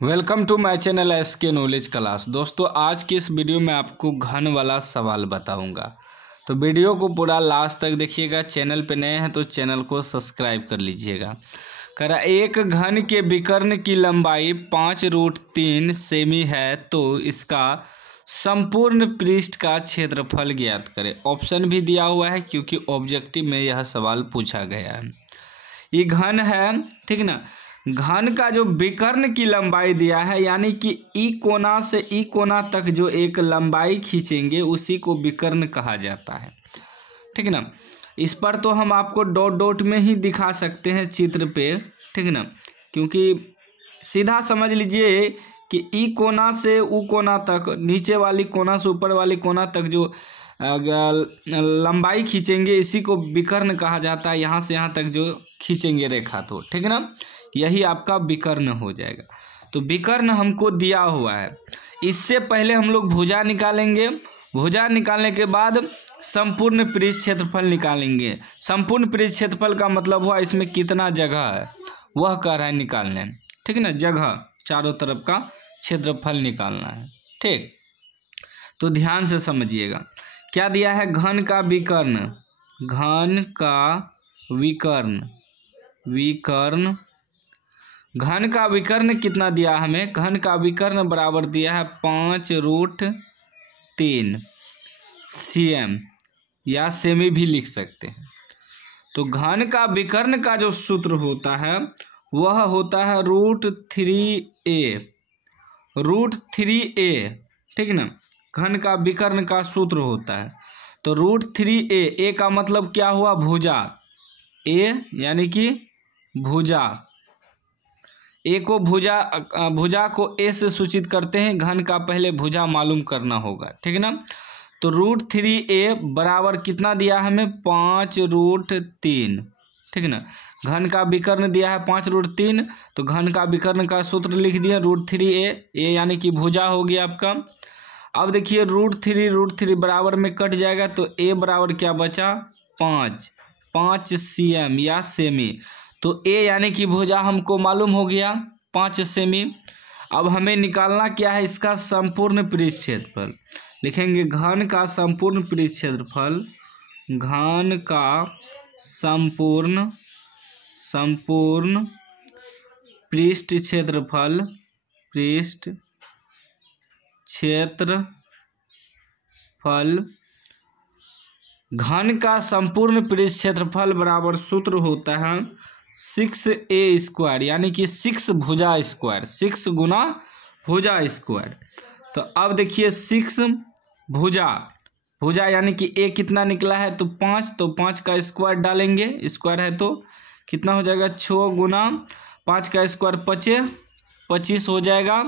Welcome to my channel SK knowledge class. दोस्तों, आज की इस वीडियो में आपको घन वाला सवाल बताऊंगा, तो वीडियो को पूरा लास्ट तक देखिएगा। चैनल पे नए हैं तो चैनल को सब्सक्राइब कर लीजिएगा। करा एक घन के विकर्ण की लंबाई 5√3 सेमी है तो इसका संपूर्ण पृष्ठ का क्षेत्रफल ज्ञात करें। ऑप्शन भी दिया हुआ है क्योंकि ऑब्जेक्टिव में यह सवाल पूछा गया है। ये घन है, ठीक ना। घन का जो विकर्ण की लंबाई दिया है, यानी कि ई कोना से ई कोना तक जो एक लंबाई खींचेंगे उसी को विकर्ण कहा जाता है, ठीक ना। इस पर तो हम आपको डॉट डॉट में ही दिखा सकते हैं चित्र पे, ठीक ना, क्योंकि सीधा समझ लीजिए कि ई कोना से ऊ कोना तक, नीचे वाली कोना से ऊपर वाली कोना तक जो लंबाई खींचेंगे इसी को विकर्ण कहा जाता है। यहाँ से यहाँ तक जो खींचेंगे रेखा, तो ठीक ना, यही आपका विकर्ण हो जाएगा। तो विकर्ण हमको दिया हुआ है। इससे पहले हम लोग भुजा निकालेंगे। भुजा निकालने के बाद संपूर्ण पृष्ठ क्षेत्रफल निकालेंगे। संपूर्ण पृष्ठ क्षेत्रफल का मतलब हुआ इसमें कितना जगह है वह कह रहा है निकालने, ठीक ना। जगह चारों तरफ का क्षेत्रफल निकालना है, ठीक। तो ध्यान से समझिएगा क्या दिया है। घन का विकर्ण, घन का विकर्ण, विकर्ण, घन का विकर्ण कितना दिया हमें। घन का विकर्ण बराबर दिया है 5√3 cm, या सेमी भी लिख सकते हैं। तो घन का विकर्ण का जो सूत्र होता है वह होता है √3a, √3a, ठीक ना। घन का विकर्ण का सूत्र होता है तो √3a। ए का मतलब क्या हुआ, भुजा। ए यानी कि भुजा। ए को भुजा को ए से सूचित करते हैं। घन का पहले भुजा मालूम करना होगा, ठीक ना। तो √3a बराबर कितना दिया हमें, 5√3, ठीक ना। घन का विकर्ण दिया है 5√3, तो घन का विकर्ण का सूत्र लिख दिया √3a। ए यानी कि भुजा हो गया आपका। अब देखिए √3 बराबर में कट जाएगा तो ए बराबर क्या बचा, 5 cm या सेमी। तो ए यानी कि भुजा हमको मालूम हो गया 5 सेमी। अब हमें निकालना क्या है, इसका संपूर्ण पृष्ठ क्षेत्रफल। लिखेंगे घन का संपूर्ण पृष्ठ क्षेत्रफल, घन का संपूर्ण पृष्ठ क्षेत्रफल, पृष्ठ क्षेत्रफल। घन का संपूर्ण पृष्ठ क्षेत्रफल बराबर सूत्र होता है 6a², यानी कि 6 भुजा स्क्वायर, 6 गुना भुजा स्क्वायर। तो अब देखिए 6 भुजा यानी कि a कितना निकला है तो 5, तो 5 का स्क्वायर डालेंगे, स्क्वायर है तो कितना हो जाएगा, 6 गुना 5 का स्क्वायर 25 हो जाएगा।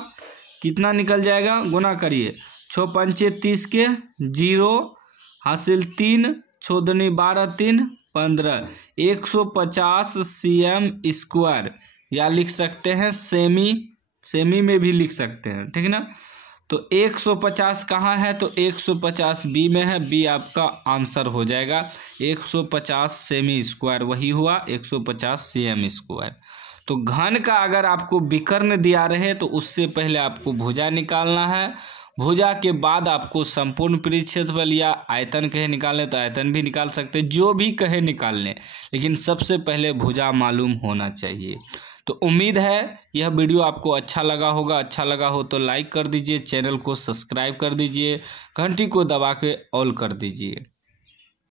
कितना निकल जाएगा, गुना करिए, 6 पंचे 30 के 0 हासिल 3, 6 दूनी 12, 3 15, 150 cm², या लिख सकते हैं सेमी में भी लिख सकते हैं, ठीक ना। तो 150 कहाँ है, तो 150 बी में है। बी आपका आंसर हो जाएगा। 150 सेमी², वही हुआ 150 cm²। तो घन का अगर आपको विकर्ण दिया रहे तो उससे पहले आपको भुजा निकालना है। भुजा के बाद आपको संपूर्ण पृष्ठ क्षेत्रफल या आयतन कहे निकालने तो आयतन भी निकाल सकते हैं, जो भी कहे निकालने, लेकिन सबसे पहले भुजा मालूम होना चाहिए। तो उम्मीद है यह वीडियो आपको अच्छा लगा होगा। अच्छा लगा हो तो लाइक कर दीजिए, चैनल को सब्सक्राइब कर दीजिए, घंटी को दबा के ऑल कर दीजिए।